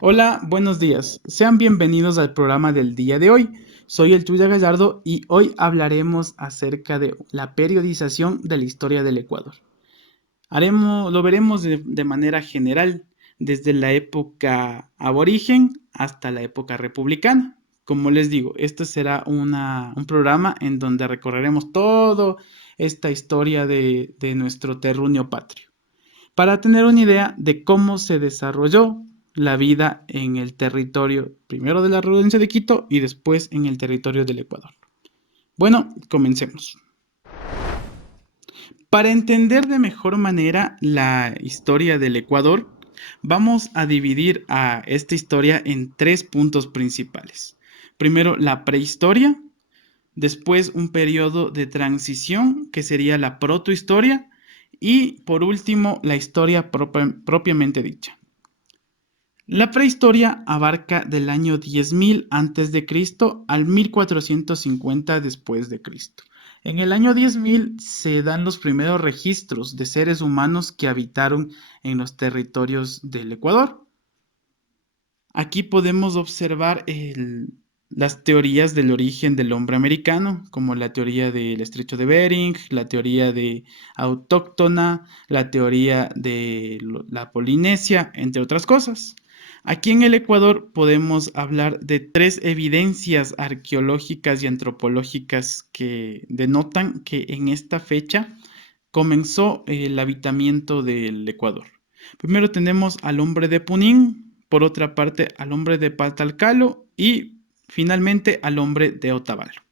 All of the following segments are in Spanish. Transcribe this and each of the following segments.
Hola, buenos días. Sean bienvenidos al programa del día de hoy. Soy el Chuya Gallardo y hoy hablaremos acerca de la periodización de la historia del Ecuador. Lo veremos de manera general, desde la época aborigen hasta la época republicana. Como les digo, este será un programa en donde recorreremos toda esta historia de nuestro terruño patrio para tener una idea de cómo se desarrolló la vida en el territorio, primero de la provincia de Quito y después en el territorio del Ecuador. Bueno, comencemos. Para entender de mejor manera la historia del Ecuador, vamos a dividir a esta historia en tres puntos principales. Primero, la prehistoria, después un periodo de transición, que sería la protohistoria, y por último, la historia propiamente dicha. La prehistoria abarca del año 10.000 a.C. al 1450 después de Cristo. En el año 10.000 se dan los primeros registros de seres humanos que habitaron en los territorios del Ecuador. Aquí podemos observar las teorías del origen del hombre americano, como la teoría del estrecho de Bering, la teoría de autóctona, la teoría de la Polinesia, entre otras cosas. Aquí en el Ecuador podemos hablar de tres evidencias arqueológicas y antropológicas que denotan que en esta fecha comenzó el habitamiento del Ecuador. Primero tenemos al hombre de Punín, por otra parte al hombre de Patalcalo y finalmente al hombre de Otavalo.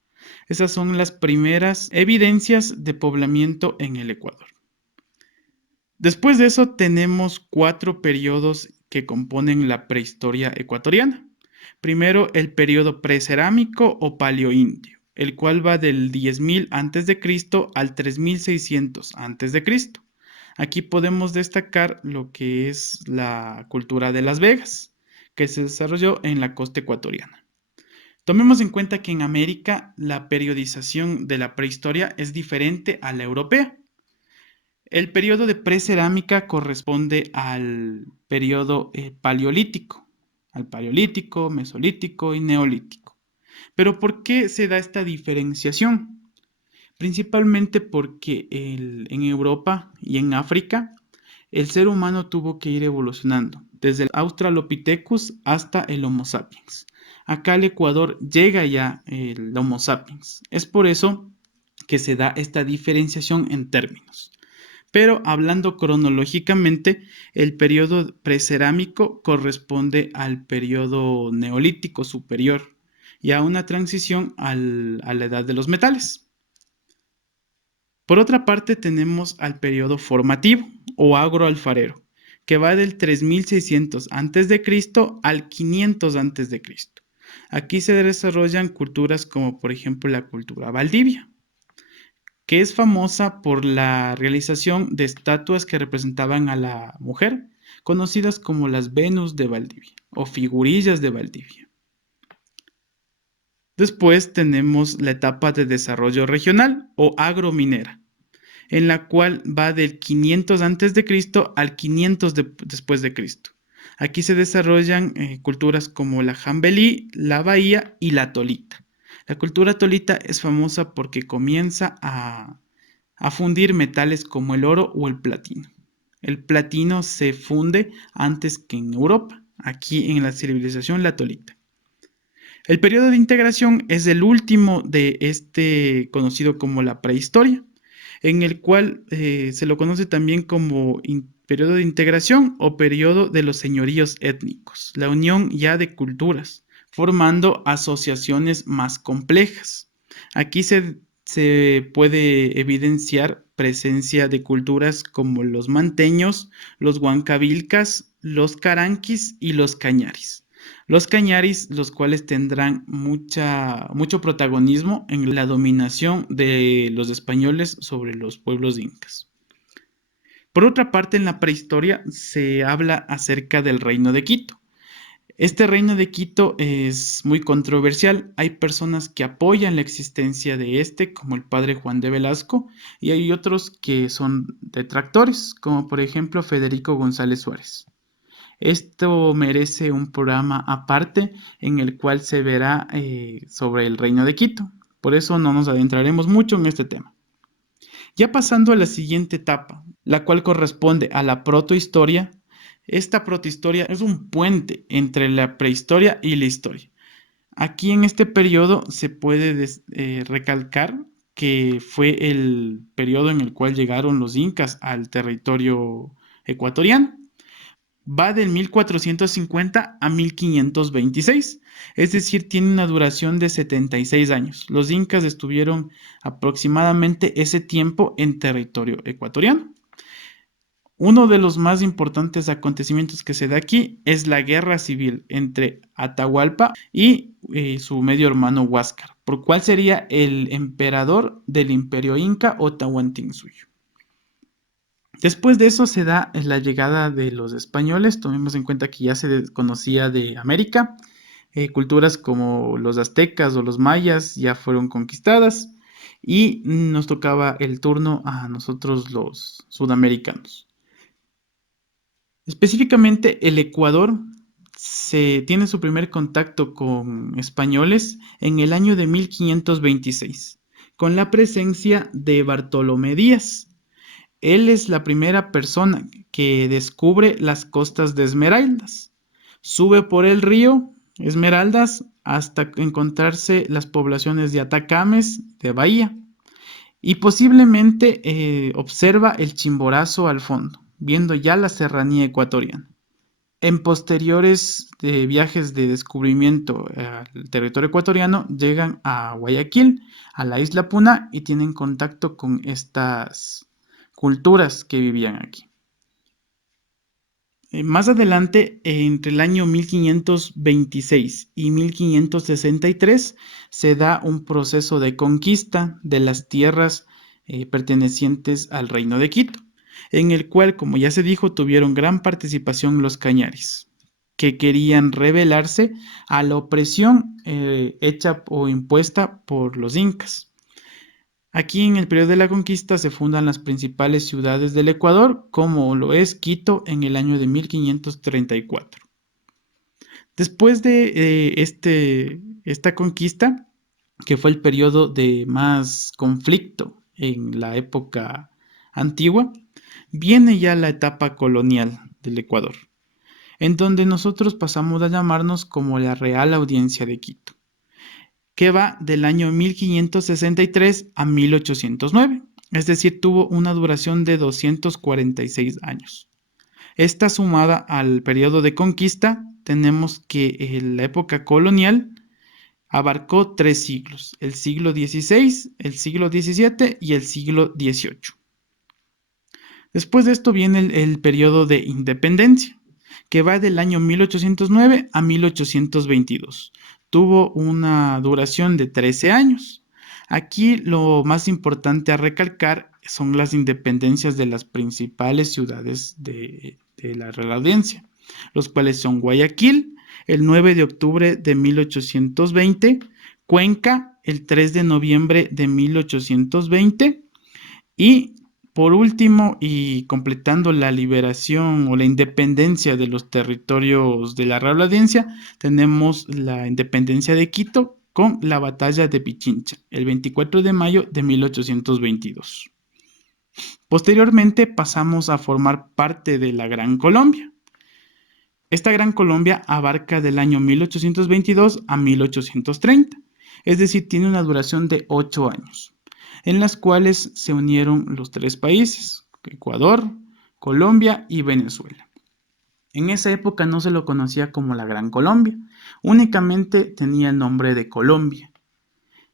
Esas son las primeras evidencias de poblamiento en el Ecuador. Después de eso tenemos cuatro periodos que componen la prehistoria ecuatoriana. Primero, el periodo precerámico o paleoindio, el cual va del 10.000 a.C. al 3.600 a.C. Aquí podemos destacar lo que es la cultura de Las Vegas, que se desarrolló en la costa ecuatoriana. Tomemos en cuenta que en América la periodización de la prehistoria es diferente a la europea. El periodo de precerámica corresponde al periodo paleolítico, mesolítico y neolítico. Pero ¿por qué se da esta diferenciación? Principalmente porque en Europa y en África el ser humano tuvo que ir evolucionando, desde el Australopithecus hasta el Homo sapiens. Acá al Ecuador llega ya el Homo sapiens. Es por eso que se da esta diferenciación en términos. Pero hablando cronológicamente, el periodo precerámico corresponde al periodo neolítico superior y a una transición a la edad de los metales. Por otra parte, tenemos al periodo formativo o agroalfarero, que va del 3600 a.C. al 500 a.C. Aquí se desarrollan culturas como por ejemplo la cultura Valdivia, que es famosa por la realización de estatuas que representaban a la mujer, conocidas como las Venus de Valdivia o figurillas de Valdivia. Después tenemos la etapa de desarrollo regional o agrominera, en la cual va del 500 a.C. al 500 después de Cristo. Aquí se desarrollan culturas como la Jambelí, la Bahía y la Tolita. La cultura Tolita es famosa porque comienza a fundir metales como el oro o el platino. El platino se funde antes que en Europa, aquí en la civilización latolita. El periodo de integración es el último de este conocido como la prehistoria, en el cual se lo conoce también como periodo de integración o periodo de los señoríos étnicos, la unión ya de culturas, formando asociaciones más complejas. Aquí se puede evidenciar presencia de culturas como los manteños, los huancavilcas, los caranquis y los cañaris. Los cañaris, los cuales tendrán mucho protagonismo en la dominación de los españoles sobre los pueblos incas. Por otra parte, en la prehistoria se habla acerca del reino de Quito. Este reino de Quito es muy controversial. Hay personas que apoyan la existencia de este, como el padre Juan de Velasco, y hay otros que son detractores, como por ejemplo Federico González Suárez. Esto merece un programa aparte en el cual se verá sobre el Reino de Quito. Por eso no nos adentraremos mucho en este tema. Ya pasando a la siguiente etapa, la cual corresponde a la protohistoria. Esta protohistoria es un puente entre la prehistoria y la historia. Aquí en este periodo se puede recalcar que fue el periodo en el cual llegaron los incas al territorio ecuatoriano. Va del 1450 a 1526, es decir, tiene una duración de 76 años. Los incas estuvieron aproximadamente ese tiempo en territorio ecuatoriano. Uno de los más importantes acontecimientos que se da aquí es la guerra civil entre Atahualpa y su medio hermano Huáscar, por cuál sería el emperador del imperio inca o Tahuantinsuyo. Después de eso se da la llegada de los españoles. Tomemos en cuenta que ya se conocía de América. Culturas como los aztecas o los mayas ya fueron conquistadas y nos tocaba el turno a nosotros los sudamericanos. Específicamente el Ecuador se tiene su primer contacto con españoles en el año de 1526, con la presencia de Bartolomé Díaz. Él es la primera persona que descubre las costas de Esmeraldas. Sube por el río Esmeraldas hasta encontrarse las poblaciones de Atacames, de Bahía, y posiblemente observa el Chimborazo al fondo, viendo ya la serranía ecuatoriana. En posteriores viajes de descubrimiento al territorio ecuatoriano, llegan a Guayaquil, a la isla Puna, y tienen contacto con estas culturas que vivían aquí. Más adelante, entre el año 1526 y 1563, se da un proceso de conquista de las tierras pertenecientes al Reino de Quito, en el cual, como ya se dijo, tuvieron gran participación los cañaris, que querían rebelarse a la opresión hecha o impuesta por los incas. Aquí en el periodo de la conquista se fundan las principales ciudades del Ecuador, como lo es Quito en el año de 1534. Después de esta conquista, que fue el periodo de más conflicto en la época antigua, viene ya la etapa colonial del Ecuador, en donde nosotros pasamos a llamarnos como la Real Audiencia de Quito, que va del año 1563 a 1809, es decir, tuvo una duración de 246 años. Esta sumada al periodo de conquista, tenemos que la época colonial abarcó 3 siglos, el siglo XVI, el siglo XVII y el siglo XVIII. Después de esto viene el periodo de independencia, que va del año 1809 a 1822. Tuvo una duración de 13 años. Aquí lo más importante a recalcar son las independencias de las principales ciudades de la Real Audiencia, los cuales son Guayaquil, el 9 de octubre de 1820, Cuenca, el 3 de noviembre de 1820, y por último, y completando la liberación o la independencia de los territorios de la Real Audiencia, tenemos la independencia de Quito con la batalla de Pichincha, el 24 de mayo de 1822. Posteriormente pasamos a formar parte de la Gran Colombia. Esta Gran Colombia abarca del año 1822 a 1830, es decir, tiene una duración de 8 años, en las cuales se unieron los 3 países, Ecuador, Colombia y Venezuela. En esa época no se lo conocía como la Gran Colombia, únicamente tenía el nombre de Colombia.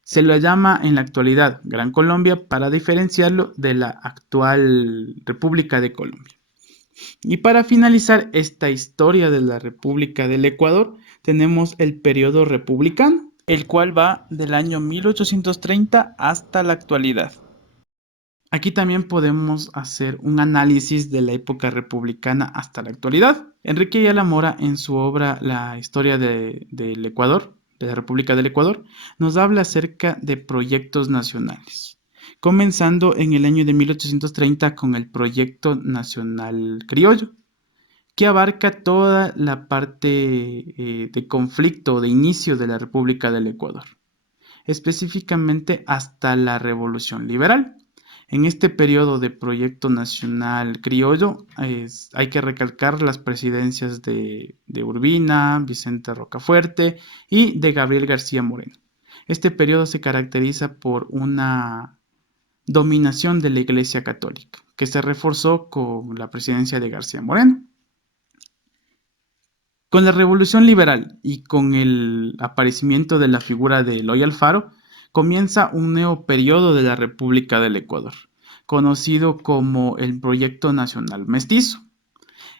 Se lo llama en la actualidad Gran Colombia para diferenciarlo de la actual República de Colombia. Y para finalizar esta historia de la República del Ecuador, tenemos el periodo republicano, el cual va del año 1830 hasta la actualidad. Aquí también podemos hacer un análisis de la época republicana hasta la actualidad. Enrique Ayala Mora, en su obra La historia del Ecuador, de la República del Ecuador, nos habla acerca de proyectos nacionales, comenzando en el año de 1830 con el Proyecto Nacional Criollo, que abarca toda la parte de conflicto, de inicio de la República del Ecuador, específicamente hasta la Revolución Liberal. En este periodo de Proyecto Nacional Criollo hay que recalcar las presidencias de Urbina, Vicente Rocafuerte y de Gabriel García Moreno. Este periodo se caracteriza por una dominación de la Iglesia Católica, que se reforzó con la presidencia de García Moreno. Con la Revolución Liberal y con el aparecimiento de la figura de Eloy Alfaro, comienza un nuevo periodo de la República del Ecuador, conocido como el Proyecto Nacional Mestizo,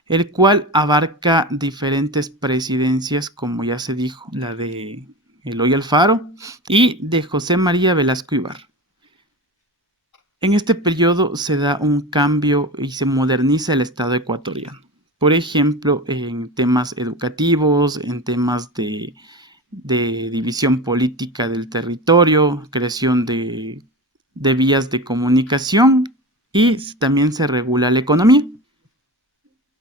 el cual abarca diferentes presidencias, como ya se dijo, la de Eloy Alfaro y de José María Velasco Ibarra. En este periodo se da un cambio y se moderniza el Estado ecuatoriano. Por ejemplo, en temas educativos, en temas de división política del territorio, creación de vías de comunicación y también se regula la economía.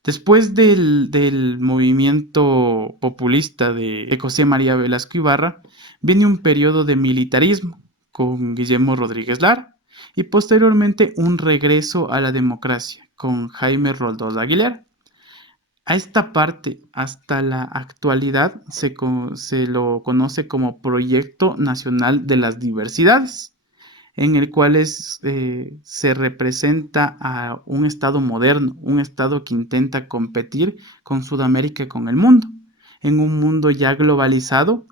Después del movimiento populista de José María Velasco Ibarra, viene un periodo de militarismo con Guillermo Rodríguez Lara y posteriormente un regreso a la democracia con Jaime Roldós Aguilera. A esta parte, hasta la actualidad, se lo conoce como Proyecto Nacional de las Diversidades, en el cual se representa a un Estado moderno, un Estado que intenta competir con Sudamérica y con el mundo, en un mundo ya globalizado,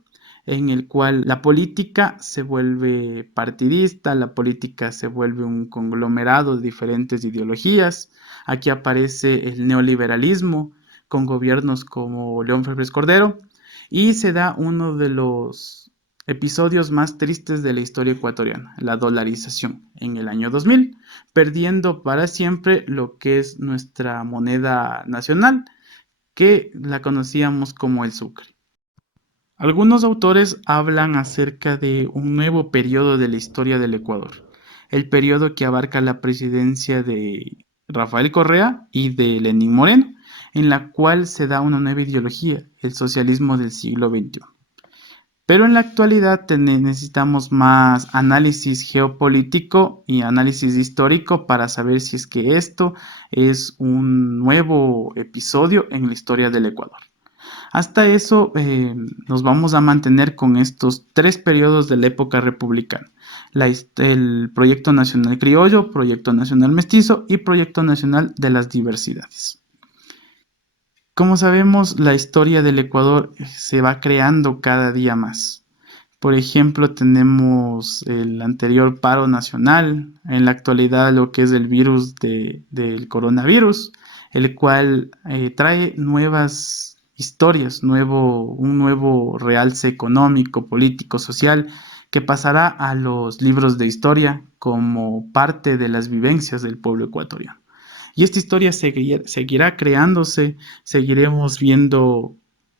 en el cual la política se vuelve partidista, la política se vuelve un conglomerado de diferentes ideologías. Aquí aparece el neoliberalismo con gobiernos como León Febres Cordero y se da uno de los episodios más tristes de la historia ecuatoriana, la dolarización en el año 2000, perdiendo para siempre lo que es nuestra moneda nacional, que la conocíamos como el sucre. Algunos autores hablan acerca de un nuevo periodo de la historia del Ecuador, el periodo que abarca la presidencia de Rafael Correa y de Lenín Moreno, en la cual se da una nueva ideología, el socialismo del siglo XXI. Pero en la actualidad necesitamos más análisis geopolítico y análisis histórico para saber si es que esto es un nuevo episodio en la historia del Ecuador. Hasta eso nos vamos a mantener con estos tres periodos de la época republicana. El Proyecto Nacional Criollo, Proyecto Nacional Mestizo y Proyecto Nacional de las Diversidades. Como sabemos, la historia del Ecuador se va creando cada día más. Por ejemplo, tenemos el anterior paro nacional, en la actualidad lo que es el virus del coronavirus, el cual trae nuevas historias, un nuevo realce económico, político, social, que pasará a los libros de historia como parte de las vivencias del pueblo ecuatoriano. Y esta historia seguirá creándose, seguiremos viendo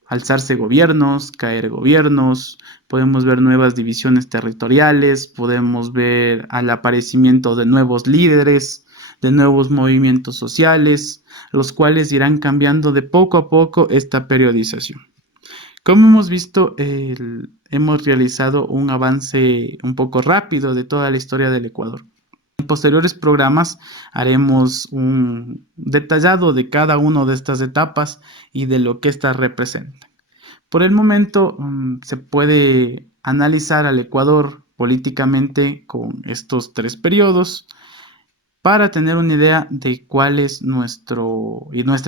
alzarse gobiernos, caer gobiernos, podemos ver nuevas divisiones territoriales, podemos ver al aparecimiento de nuevos líderes, de nuevos movimientos sociales, los cuales irán cambiando de poco a poco esta periodización. Como hemos visto, hemos realizado un avance un poco rápido de toda la historia del Ecuador. En posteriores programas haremos un detallado de cada una de estas etapas y de lo que éstas representan. Por el momento se puede analizar al Ecuador políticamente con estos tres periodos para tener una idea de cuál es nuestra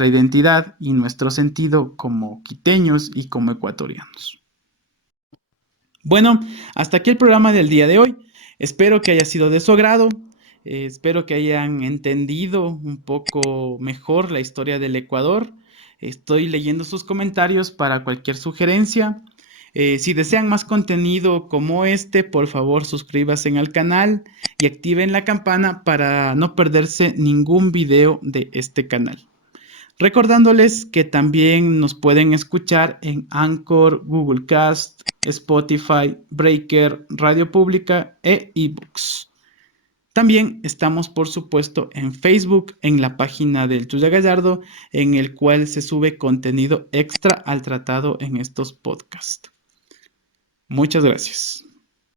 identidad y nuestro sentido como quiteños y como ecuatorianos. Bueno, hasta aquí el programa del día de hoy. Espero que haya sido de su agrado. Espero que hayan entendido un poco mejor la historia del Ecuador. Estoy leyendo sus comentarios para cualquier sugerencia. Si desean más contenido como este, por favor suscríbanse al canal y activen la campana para no perderse ningún video de este canal. Recordándoles que también nos pueden escuchar en Anchor, Google Cast, Spotify, Breaker, Radio Pública e eBooks. También estamos, por supuesto, en Facebook, en la página del Tuya Gallardo, en el cual se sube contenido extra al tratado en estos podcasts. Muchas gracias.